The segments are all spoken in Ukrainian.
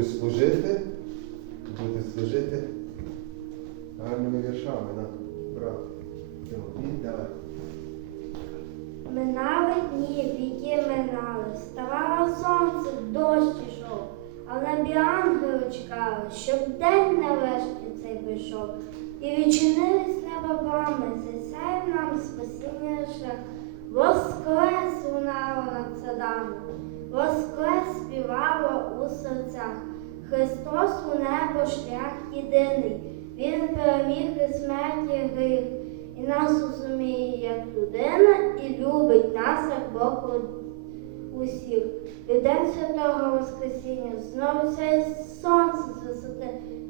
будуть служити, будуть служити гарними віршами. На, брат. Тимофій, давай. Минали дні, віки минали, вставало сонце, дощ ішов, а в небі чекали, щоб день нарешті цей прийшов. І відчинились неба брами, засяяв нам спасіння шлях. Воскрес лунало над садами, воскрес співало у серцях. Христос у небо шлях єдиний, Він переміг і смерть і гріх, і нас розуміє як людина, і любить нас як Бог усіх. І день святого Воскресіння знову сяє сонце з висоти.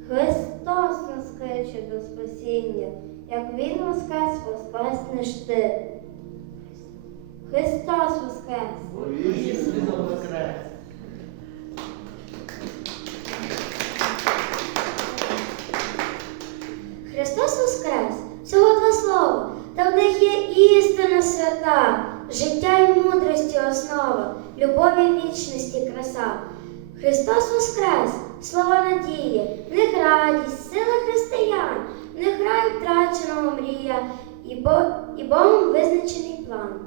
Христос нас кличе до спасіння, як Він воскрес, воскреснеш ти. Христос воскрес! Воскрес! Воскрес! Всього два слова, та в них є істина свята, життя і мудрості основа, любові вічності краса. Христос воскрес, слова надії, в них радість, сила християн, в них рай втраченого мрія і, Бо, і Богом визначений план.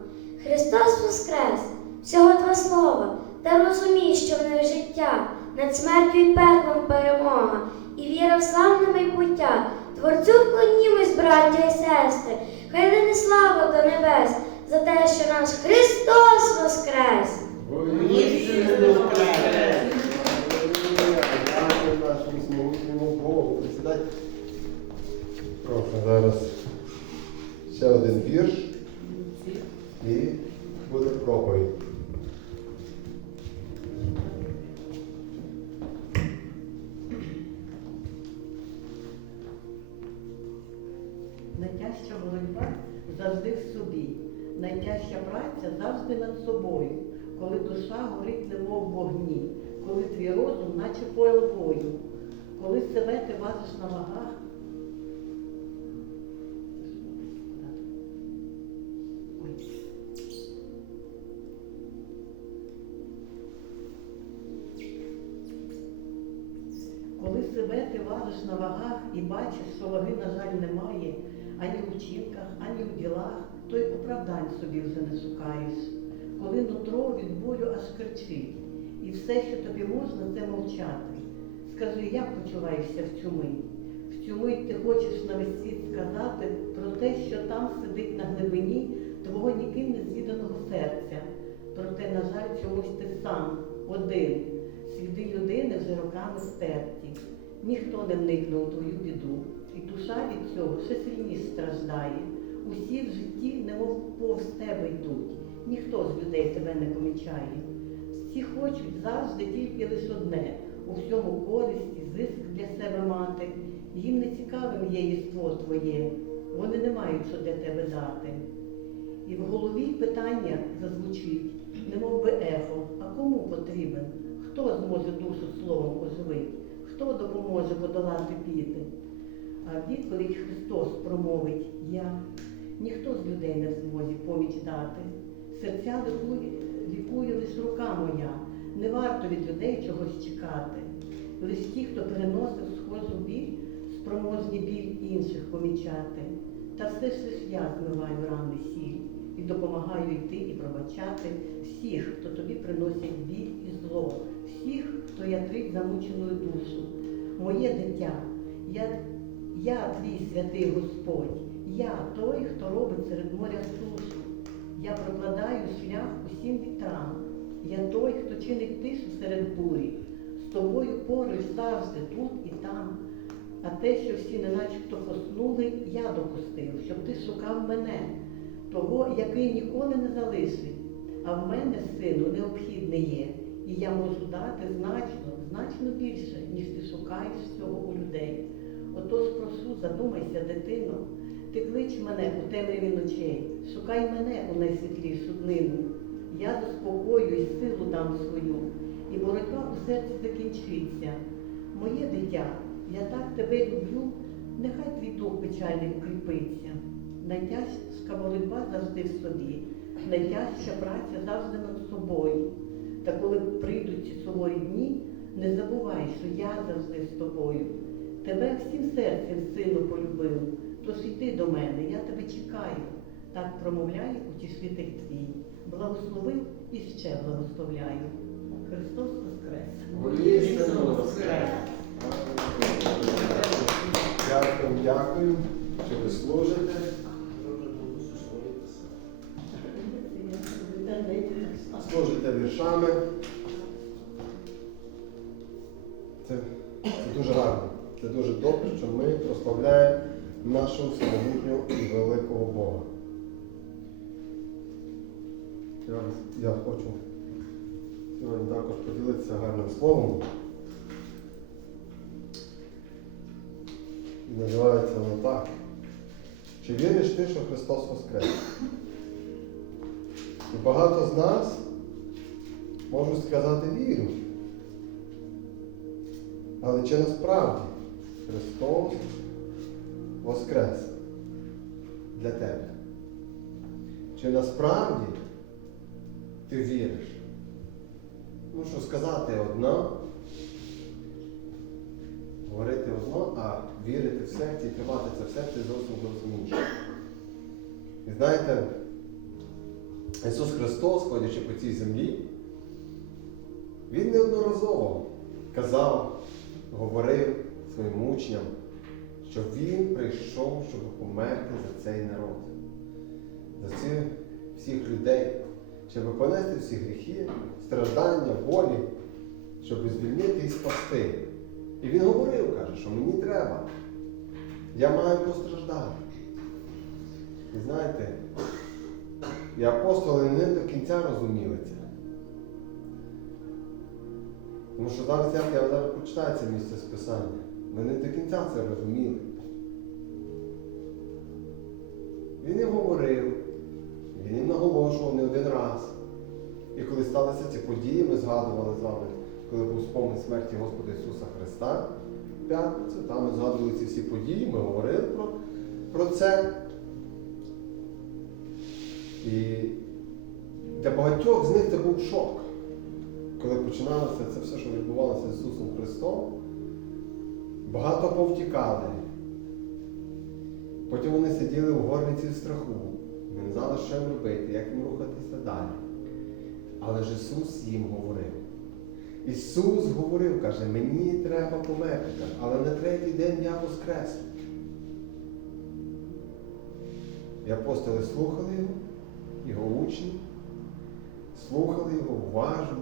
Христос воскрес, всього два слова, та розумій, що в них життя, над смертю і пеклом перемога, і віра в славне майбуття. Творцю вклонімось, браття і сестри, хай не слава до небес за те, що наш Христос воскрес! Прошу зараз ще один вірш і буде проповідь. Наче поле бою, коли себе ти важиш на вагах. Коли себе ти важиш на вагах і бачиш, що ваги, на жаль, немає ані в учинках, ані в ділах, то й оправдань собі вже не шукаєш. Коли нутро від болю аж кричить, і все, що тобі можна, це мовчати. Скажи, як почуваєшся в цю мить? В цю мить ти хочеш на весь світ сказати про те, що там сидить на глибині твого ніким не звіданого серця. Проте, на жаль, чомусь ти сам, один. Сліди людини вже роками стерті. Ніхто не вникне у твою біду, і душа від цього ще сильніше страждає. Усі в житті, немов повз тебе йдуть, ніхто з людей тебе не помічає. Всі хочуть завжди тільки лише одне у всьому користі, зиск для себе мати. Їм не цікавим є єство твоє, вони не мають що для тебе дати. І в голові питання зазвучить, немов би ехо, а кому потрібен? Хто зможе душу словом оживити? Хто допоможе подолати біди? А відповідь Христос промовить Я. Ніхто з людей не в змозі поміч дати. Серця лікує, лікує лиш рука моя. Не варто від людей чогось чекати. Лиш ті, хто переносив схожу біль, спроможні біль інших помічати. Та все ж лиш я змиваю рани сіль і допомагаю йти і пробачати всіх, хто тобі приносить біль і зло, всіх, хто ятрить замучену душу. Моє дитя, я, я твій святий Господь, я той, хто робить серед моря сушу. Я прокладаю шлях усім вітрам. Я той, хто чинить тишу серед бурі. З тобою поруч завжди тут і там. А те, що всі неначебто поснули, я допустив, щоб ти шукав мене, того, який ніколи не залишить. А в мене, сину, необхідне є, і я можу дати значно, значно більше, ніж ти шукаєш цього у людей. Отож прошу, задумайся, дитино, ти клич мене у темряві ночей, шукай мене у найсвітлішу днину. Я заспокою і силу дам свою, і боротьба у серці закінчиться. Моє дитя, я так тебе люблю, нехай твій дух печальний укріпиться. Найтяжка боротьба завжди в собі, найтяжча праця завжди над собою. Та коли прийдуть ці суворі дні, Не забувай, що я завжди з тобою. Тебе всім серцем, сину, полюбив. Тож йди до мене, я тебе чекаю. Так промовляє утішитель твій. Благословив і ще благословляю. Христос Воскрес! Воскрес! Дякую, дякую, що ви служите. Служите віршами. Це, це дуже гарно. Це дуже добре, що ми прославляємо нашого самогутнього і великого Бога. Я, я хочу сьогодні також поділитися гарним словом. І Називається воно так. Чи віриш ти, що Христос Воскрес? І багато з нас можуть сказати вірю. Але чи насправді Христос Воскрес для тебе? Чи насправді ти віриш? Ну що сказати одно, говорити одно, а вірити в серці і тримати це в серці зовсім зовсім інше. І знаєте, Ісус Христос, ходячи по цій землі, Він неодноразово казав, говорив своїм учням, що Він прийшов, щоб померти за цей народ, за цих всіх людей, щоб понести всі гріхи, страждання, болі, щоб звільнити і спасти. І він говорив, каже, що мені треба. Я маю постраждати. І знаєте, і апостоли не до кінця розуміли це. Тому що зараз як я зараз прочитаю це місце з Писання. Ми не до кінця це розуміли. Він їм говорив, він їм наголошував не один раз. І коли сталися ці події, ми згадували з вами, коли був спомин смерті Господа Ісуса Христа в п'ятницю, там ми згадували ці всі події, ми говорили про, про це. І для багатьох з них це був шок. Коли починалося це все, що відбувалося з Ісусом Христом, багато повтікали. Потім вони сиділи в горниці в страху, не знали, що їм робити, як їм рухатися далі. Але ж Ісус їм говорив. Ісус говорив, каже, мені треба померти, але на третій день я воскресну. І апостоли слухали його, його учні, слухали його уважно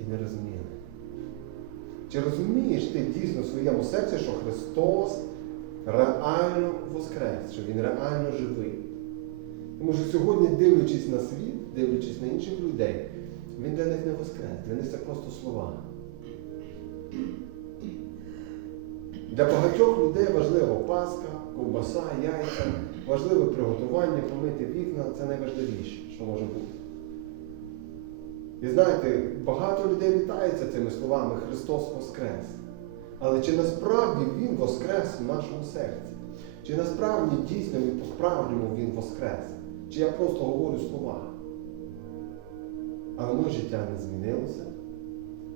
і не розуміли. Чи розумієш ти дійсно в своєму серці, що Христос реально воскрес, що Він реально живий? Тому що сьогодні, дивлячись на світ, дивлячись на інших людей, він для них не воскрес, для них це просто слова. Для багатьох людей важлива паска, ковбаса, яйця, важливе приготування, помити вікна це найважливіше, що може бути. І знаєте, багато людей вітаються цими словами Христос Воскрес. Але чи насправді Він воскрес в нашому серці? Чи насправді дійсно він по-справжньому Він воскрес? Чи я просто говорю слова? Але моє життя не змінилося,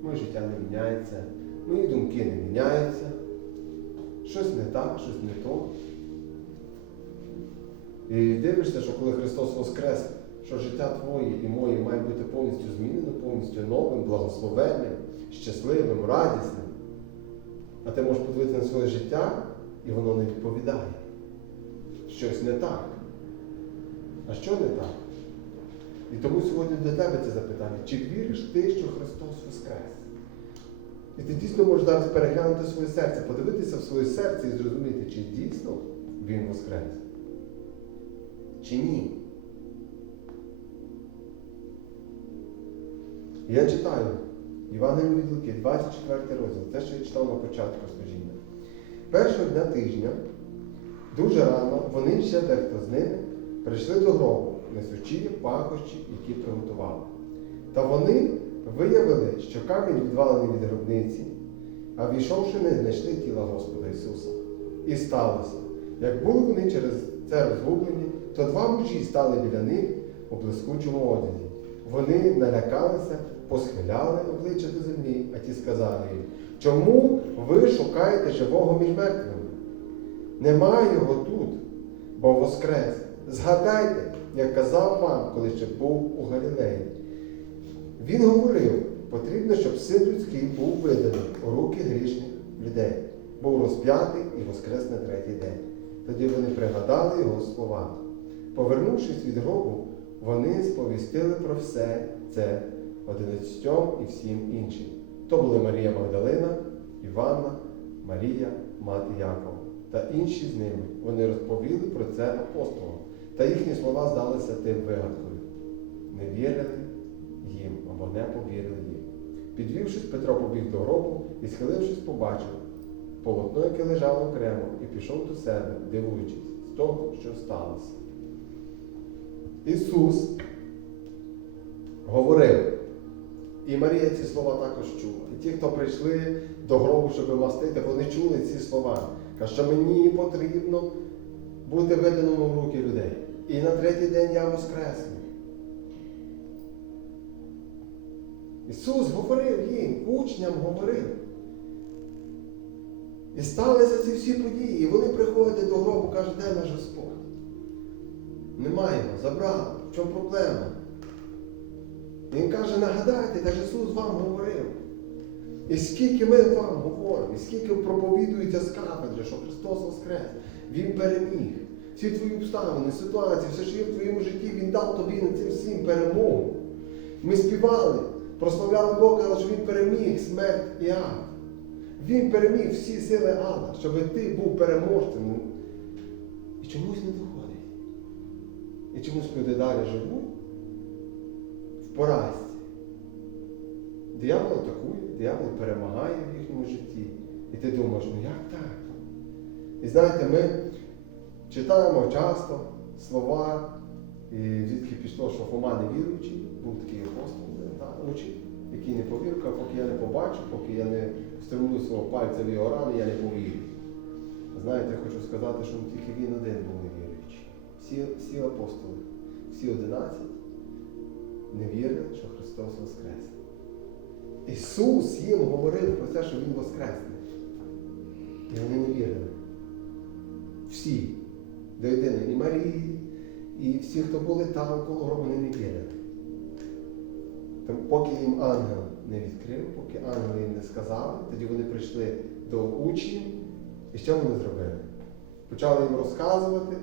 моє життя не міняється, мої думки не міняються. Щось не так, щось не то. І дивишся, що коли Христос Воскрес, що життя твоє і моє має бути повністю змінено, повністю новим, благословенним, щасливим, радісним. А ти можеш подивитися на своє життя, і воно не відповідає. Щось не так. А що не так? І тому сьогодні для тебе це запитання. Чи віриш ти, що Христос Воскрес? І ти дійсно можеш зараз переглянути своє серце, подивитися в своє серце і зрозуміти, чи дійсно Він Воскрес? Чи ні? Я читаю Євангелію від Луки, 24 розділ, те, що я читав на початку служіння. Першого дня тижня, дуже рано, вони ще дехто з ними прийшли до гробу, несучи пахощі, які приготували. Та вони виявили, що камінь відвалений від гробниці, а війшовши, не знайшли тіла Господа Ісуса. І сталося, як були вони через це розгублені, то два мужі стали біля них у блискучому одязі. Вони налякалися посхиляли обличчя до землі, а ті сказали їм, чому ви шукаєте живого між мертвими? Немає його тут, бо воскрес. Згадайте, як казав вам, коли ще був у Галілеї. Він говорив, потрібно, щоб син людський був виданий у руки грішних людей, був розп'ятий і воскрес на третій день. Тоді вони пригадали його слова. Повернувшись від гробу, вони сповістили про все це одинадцятьом і всім іншим. То були Марія Магдалина, Іванна, Марія, мати Якова та інші з ними. Вони розповіли про це апостолам, та їхні слова здалися тим вигадкою. Не вірили їм або не повірили їм. Підвівшись, Петро побіг до гробу і, схилившись, побачив полотно, яке лежало окремо, і пішов до себе, дивуючись з того, що сталося. Ісус говорив, і Марія ці слова також чула. І ті, хто прийшли до гробу, щоб мастити, вони чули ці слова. Каже, що мені потрібно бути виданому в руки людей. І на третій день я воскресну. Ісус говорив їм, учням говорив. І сталися ці всі події. І вони приходять до гробу, кажуть, де наш Господь? Немає його, забрали. В чому проблема? Він каже, нагадайте, каже, Ісус вам говорив. І скільки ми вам говоримо, і скільки проповідується з кафедри, що Христос Воскрес, Він переміг. Всі твої обставини, ситуації, все, що є в твоєму житті, Він дав тобі на цим всім перемогу. Ми співали, прославляли Бога, але що Він переміг смерть і ад. Він переміг всі сили ада, щоб ти був переможцем. І чомусь не доходить. І чомусь люди далі живуть в поразці. Диявол атакує, диявол перемагає в їхньому житті. І ти думаєш, ну як так? І знаєте, ми читаємо часто слова, і звідки пішло, що Фома не віруючий, був такий апостол, учень, який не повірив, каже, поки я не побачу, поки я не встромлю свого пальця в його рани, я не повірю. Знаєте, хочу сказати, що тільки він один був невіруючий. Всі, всі апостоли, всі одинадцять не вірили, що Христос Воскрес. Ісус їм говорив про те, що Він Воскресне. І вони не вірили. Всі. До єдиної. І Марії, і всі, хто були там коло гробу, вони не вірили. Тому поки їм ангел не відкрив, поки ангел їм не сказали, тоді вони прийшли до учнів. І що вони зробили? Почали їм розказувати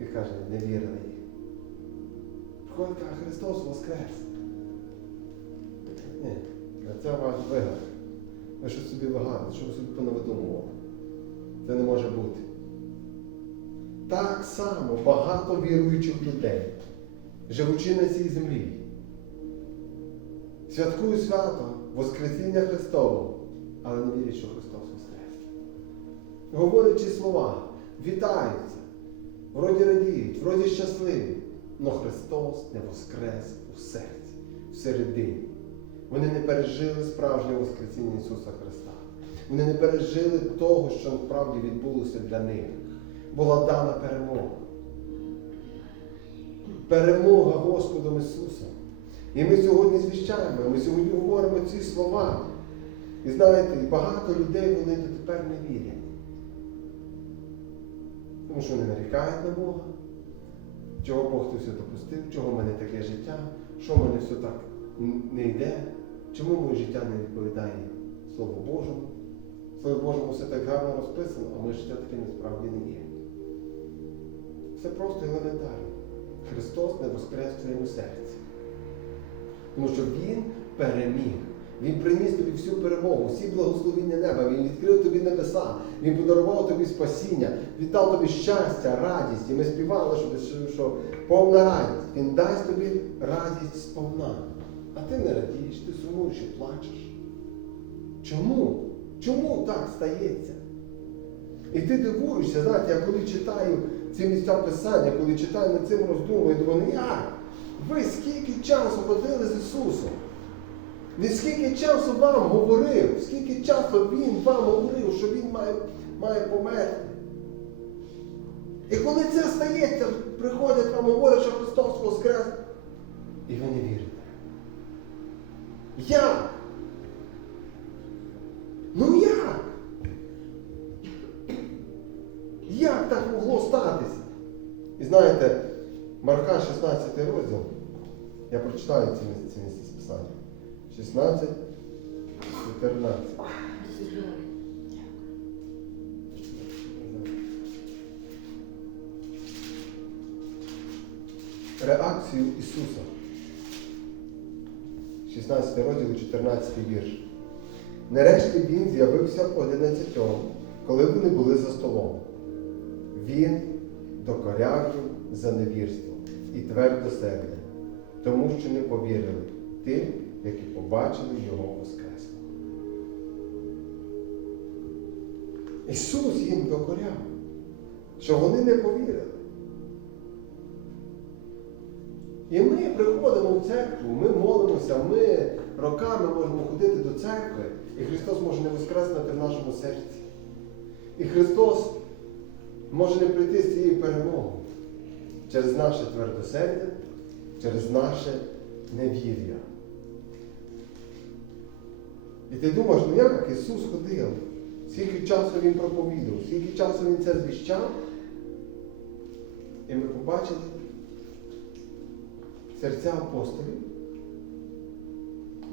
і каже, не вірили їм. Христос Воскрес. Ні, це ваш вигад. Ви щось собі вигадуєте, що ви собі понавидумували. Це не може бути. Так само багато віруючих людей, живучи на цій землі, святкують свято Воскресіння Христового, але не вірять, що Христос Воскрес. Говорячи слова, вітаються, вроді радіють, вроді щасливі, але Христос не воскрес у серці, всередині. Вони не пережили справжнє Воскресіння Ісуса Христа. Вони не пережили того, що насправді відбулося для них. Була дана перемога. Перемога Господом Ісусом. І ми сьогодні звіщаємо, ми сьогодні говоримо ці слова. І знаєте, багато людей вони дотепер не вірять. Тому що вони нарікають на Бога, чого Бог хтось допустив, чого в мене таке життя, що в мене все так не йде, чому моє життя не відповідає Слову Божому. Слово Божому все так гарно розписано, а моє життя таке насправді не є. Все просто елементарно. Христос не воскрес в твоєму серці. Тому що Він переміг. Він приніс тобі всю перемогу, всі благословіння неба, Він відкрив тобі небеса, Він подарував тобі спасіння, віддав тобі щастя, радість. І ми співали, що, що повна радість. Він дасть тобі радість сповна. А ти не радієш, ти сумуєш і плачеш. Чому? Чому так стається? І ти дивуєшся, знаєте, я коли читаю ці місця писання, коли читаю над цим роздумую, думаю, ну як? Ви скільки часу ходили з Ісусом? Він скільки часу вам говорив, скільки часу Він вам говорив, що Він має, має померти. І коли це стається, приходять вам говорять, що Христос Воскрес, і ви не вірите. Як? Ну як? Як так могло статися? І знаєте, Марка 16 розділ, я прочитаю ці, місця. 16, 14. Реакцію Ісуса. 16 розділ, 14 вірш. Нарешті він з'явився одинадцятьом, коли вони були за столом. Він докоряв за невірство і твердо сердя, тому що не повірили тим, які побачили його воскреслого. Ісус їм докоряв, що вони не повірили. І ми приходимо в церкву, ми молимося, ми роками можемо ходити до церкви, і Христос може не воскреснути в нашому серці. І Христос може не прийти з цією перемогою через наше твердосердя, через наше невір'я. І ти думаєш, ну як Ісус ходив? Скільки часу Він проповідав, скільки часу Він це звіщав? І ми побачили серця апостолів.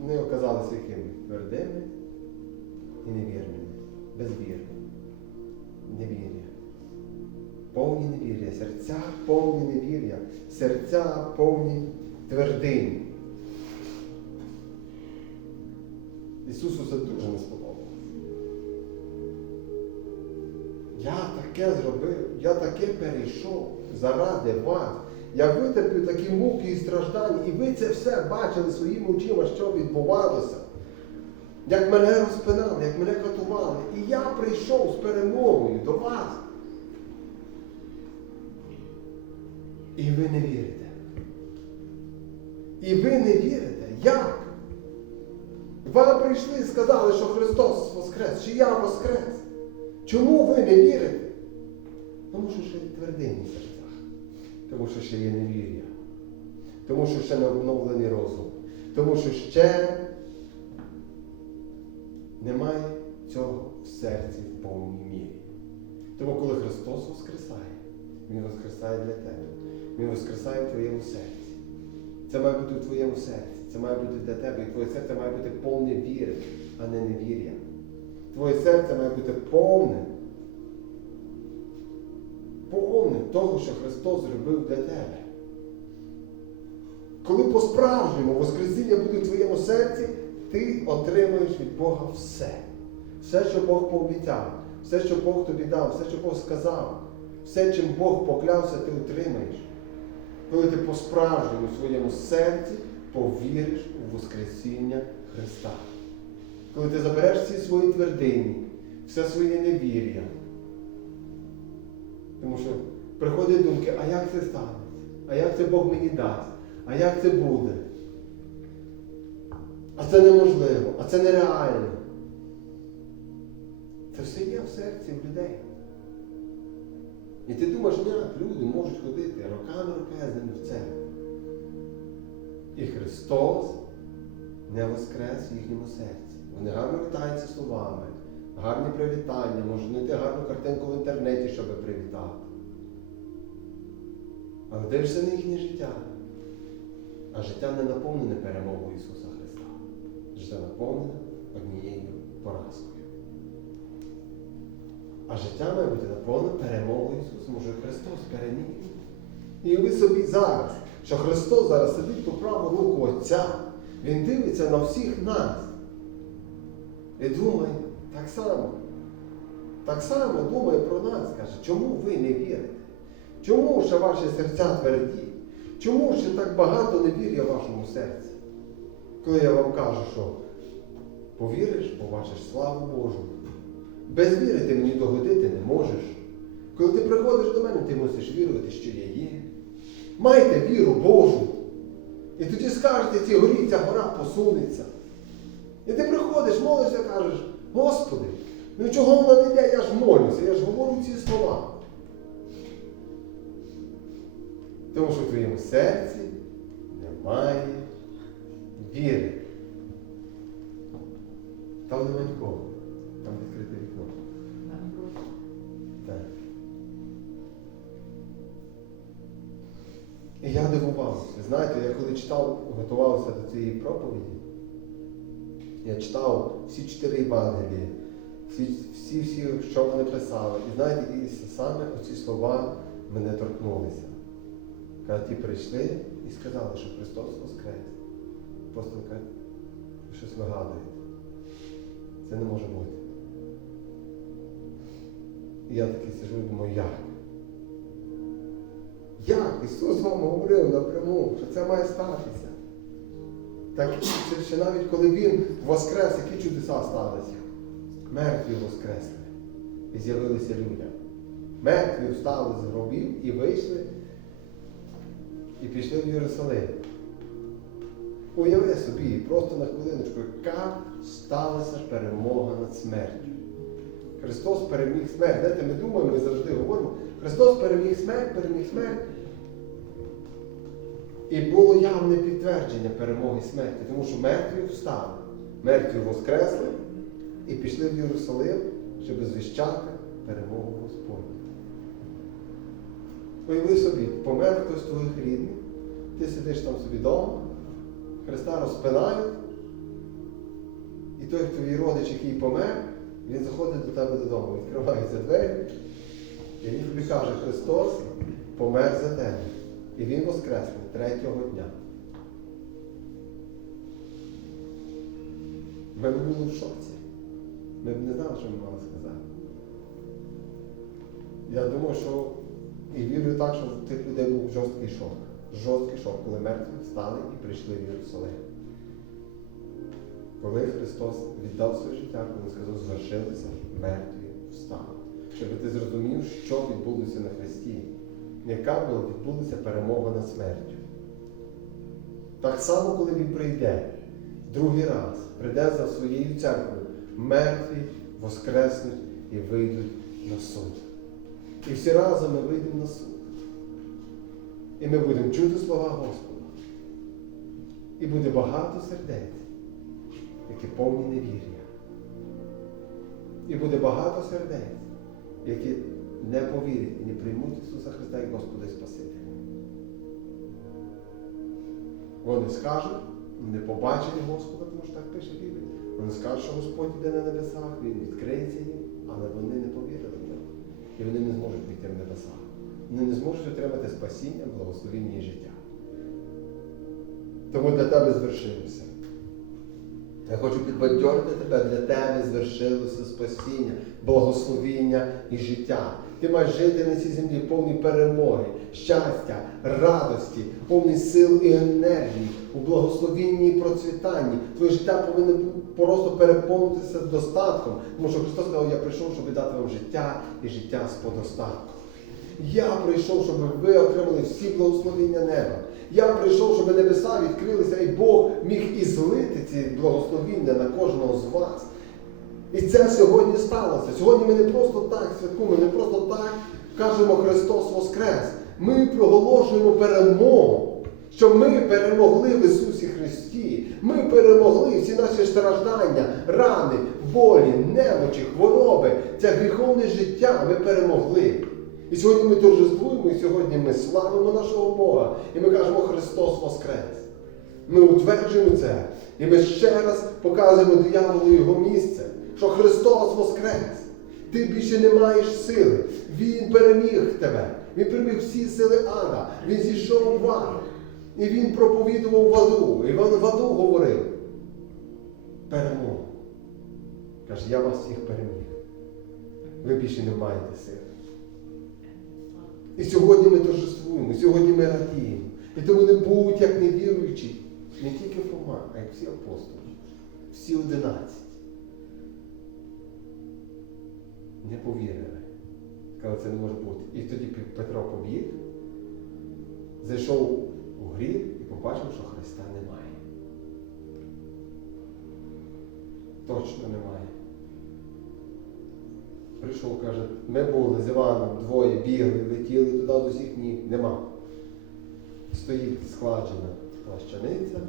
Вони оказалися якими? Твердими і невірними, безвірними. Невір'я. Повні невір'я, серця повні невір'я, серця повні твердині. Ісусу це дуже не сподобалося. Я таке зробив, я таке перейшов заради вас. Я витерпів такі муки і страждання, і ви це все бачили своїми очима, що відбувалося. Як мене розпинали, як мене катували. І я прийшов з перемогою до вас. І ви не вірите. І ви не вірите. Як? Вам прийшли і сказали, що Христос Воскрес, чи я Воскрес. Чому ви не вірите? Тому що ще твердині в серцях. Тому що ще є невір'я. Тому що ще не обновлений розум. Тому що ще немає цього в серці в повній мірі. Тому коли Христос воскресає, Він воскресає для тебе. Він воскресає в твоєму серці. Це має бути в твоєму серці. Це має бути для тебе. І твоє серце має бути повне віри, а не невір'я. Твоє серце має бути повне. Повне того, що Христос зробив для тебе. Коли по-справжньому Воскресіння буде в твоєму серці, ти отримаєш від Бога все. Все, що Бог пообіцяв, все, що Бог тобі дав, все, що Бог сказав, все, чим Бог поклявся, ти отримаєш. Коли ти по-справжньому в своєму серці повіриш у Воскресіння Христа. Коли ти забереш всі свої твердині, все своє невір'я. Тому що приходять думки, а як це станеться? А як це Бог мені дасть? А як це буде? А це неможливо, а це нереально. Це все є в серці в людей. І ти думаєш, як люди можуть ходити роками рокезними в церкву. І Христос не воскрес в їхньому серці. Вони гарно вітаються словами, гарні привітання, можуть знайти гарну картинку в інтернеті, щоб привітати. Але дивишся на їхнє життя. А життя не наповнене перемогою Ісуса Христа. Життя наповнене однією поразкою. А життя має бути наповнене перемогою Ісуса, що Христос переміг. І ви собі зараз, що Христос зараз сидить по праву руку Отця. Він дивиться на всіх нас. І думає, так само, так само думає про нас, каже, чому ви не вірите? Чому ще ваші серця тверді? Чому ще так багато невір'я в вашому серці? Коли я вам кажу, що повіриш, побачиш славу Божу. Без віри ти мені догодити не можеш. Коли ти приходиш до мене, ти мусиш вірувати, що я є. Майте віру Божу. І тоді скажете, ці горі, ця гора посунеться. І ти приходиш, молишся, кажеш, Господи, ну чого вона не йде, я ж молюся, я ж говорю ці слова. Тому що в твоєму серці немає віри. Там нема нікого. Там відкрите вікно. Так. І я дивувався. Знаєте, я коли читав, готувався до цієї проповіді, я читав всі чотири Євангелії, всі, всі, що вони писали. І знаєте, і саме оці слова мене торкнулися. Коли ті прийшли і сказали, що Христос Воскрес. Апостол каже, щось вигадуєте. Це не може бути. І я такий сижу і думаю, як? Як? Ісус вам говорив напряму, що це має статися. Так це ще навіть коли Він воскрес, які чудеса сталися. Мертві воскресли і з'явилися людям. Мертві встали з гробів і вийшли і пішли в Єрусалим. Уяви собі, просто на хвилиночку, яка сталася перемога над смертю. Христос переміг смерть. Знаєте, ми думаємо, ми завжди говоримо, Христос переміг смерть, переміг смерть. І було явне підтвердження перемоги смерті, тому що мертві встали, мертві воскресли і пішли в Єрусалим, щоб звіщати перемогу Господню. Уяви собі, помер хтось твоїх рідних, ти сидиш там собі вдома, Христа розпинають, і той твій родич, який помер, він заходить до тебе додому, відкриваються двері, і він тобі каже, Христос помер за тебе. І він воскресне третього дня. Ми були в шоці. Ми б не знали, що ми мали сказати. Я думаю, що і вірю так, що в тих людей був жорсткий шок. Жорсткий шок, коли мертві встали і прийшли в Єрусалим. Коли Христос віддав своє життя, коли сказав, звершилися, мертві встали. Щоб ти зрозумів, що відбулося на Христі яка була відбулася перемога над смертю. Так само, коли він прийде другий раз, прийде за своєю церквою, мертві воскреснуть і вийдуть на суд. І всі разом ми вийдемо на суд. І ми будемо чути слова Господа. І буде багато сердець, які повні невір'я. І буде багато сердець, які не повірять і не приймуть Ісуса Христа як Господа і Спасителя. Вони скажуть, не побачать Господа, тому що так пише Біблія. Вони скажуть, що Господь йде на небесах, Він відкриється їм, але вони не повірили в нього. І вони не зможуть піти в небеса. Вони не зможуть отримати спасіння, благословіння і життя. Тому для тебе звершилося. Я хочу підбадьорити тебе, для тебе звершилося спасіння, благословіння і життя. Ти маєш жити на цій землі повній перемоги, щастя, радості, повний сил і енергії, у благословінні і процвітанні. Твоє життя повинно просто переповнитися достатком. Тому що Христос сказав, я прийшов, щоб дати вам життя і життя з подостатком. Я прийшов, щоб ви отримали всі благословіння неба. Я прийшов, щоб небеса відкрилися, і Бог міг і злити ці благословіння на кожного з вас. І це сьогодні сталося. Сьогодні ми не просто так святкуємо, не просто так кажемо Христос Воскрес. Ми проголошуємо перемогу, що ми перемогли в Ісусі Христі. Ми перемогли всі наші страждання, рани, болі, немочі, хвороби, це гріховне життя. Ми перемогли. І сьогодні ми торжествуємо, і сьогодні ми славимо нашого Бога. І ми кажемо Христос Воскрес. Ми утверджуємо це. І ми ще раз показуємо дияволу його місце, що Христос Воскрес. Ти більше не маєш сили. Він переміг тебе. Він переміг всі сили ада. Він зійшов в ад. І він проповідував в аду. І він в аду говорив. Перемогу. Каже, я вас всіх переміг. Ви більше не маєте сили. І сьогодні ми торжествуємо, сьогодні ми радіємо. І тому не будуть як невіруючі, не тільки Фома, а й всі апостоли, всі одинадцять. Не повірили. Сказали, це не може бути. І тоді Петро побіг, зайшов у гріб і побачив, що Христа немає. Точно немає. Прийшов, каже, ми були з Іваном, двоє бігли, летіли туди з усіх ніг, нема. Стоїть складжена плащаниця,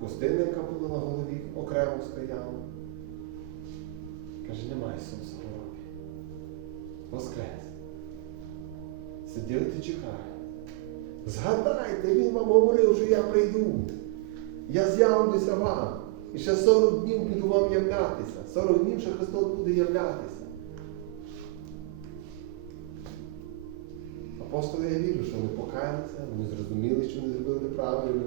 хустина, яка була на голові, окремо стояла. Каже, немає гробі. Воскрес. Сиділи ти чекає. Згадайте, Він вам говорив, що я прийду. Я з'явлюся вам. І ще 40 днів буду вам являтися. 40 днів ще Христос буде являтися. Апостоли, я вірю, що вони покаялися, вони зрозуміли, що вони зробили неправильно.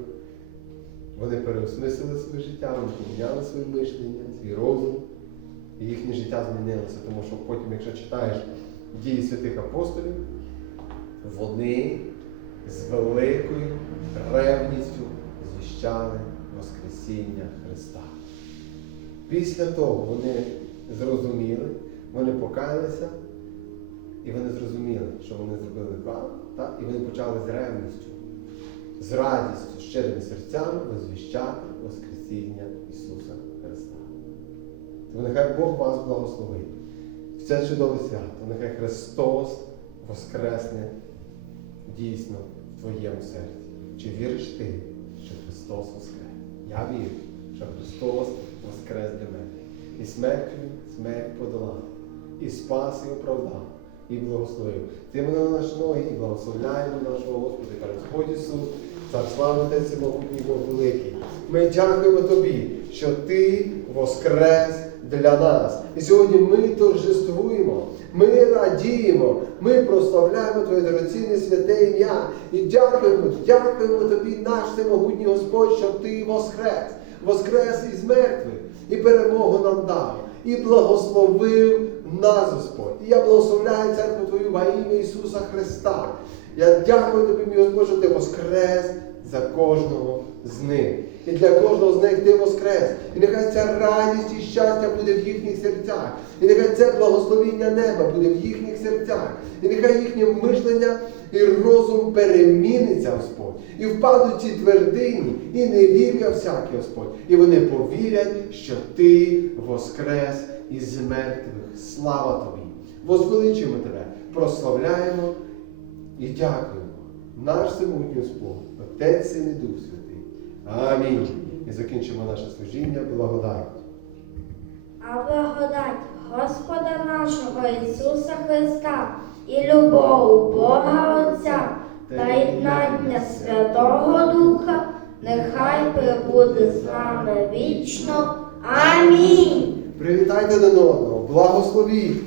Вони переосмислили своє життя, вони поміняли своє мишлення, свій розум. І їхнє життя змінилося, тому що потім, якщо читаєш дії святих апостолів, вони з великою ревністю звіщали Воскресіння Христа. Після того вони зрозуміли, вони покаялися, і вони зрозуміли, що вони зробили так? і вони почали з ревністю, з радістю, щирими серцями возвіщати Воскресіння Ісуса Христа. Тому нехай Бог вас благословить. Це чудове свято. Нехай Христос воскресне дійсно в твоєму серці. Чи віриш ти, що Христос воскрес? Я вірю, що Христос воскрес для мене. І смертю смерть подолав, і спас, і оправдав, і благословив. Ти мене на наші ноги і благословляємо нашого Господа, каже Господь Ісус, цар слави Отець і Бог великий. Ми дякуємо Тобі, що Ти воскрес для нас. І сьогодні ми торжествуємо, ми радіємо, ми прославляємо Твоє дорогоцінне святе ім'я. І дякуємо, дякуємо Тобі, наш всемогутній Господь, що Ти воскрес, воскрес із мертвих, і перемогу нам дав, і благословив нас, Господь. І я благословляю церкву Твою во ім'я Ісуса Христа. Я дякую тобі, мій Господь, що ти воскрес за кожного з них. І для кожного з них ти воскрес. І нехай ця радість і щастя буде в їхніх серцях. І нехай це благословіння неба буде в їхніх серцях. І нехай їхнє мишлення і розум переміниться, Господь. І впадуть ці твердині, і невір'я всяке, Господь. І вони повірять, що ти воскрес із мертвих. Слава тобі! Возвеличуємо тебе, прославляємо і дякуємо. Наш всемогутній Господь, Отець Син і Дух Святий. Амінь. І закінчимо наше служіння благодаттю. А благодать Господа нашого Ісуса Христа і любов Бога Отця та єднання Святого Духа нехай прибуде з нами вічно. Амінь. Привітайте один одного, благословіть.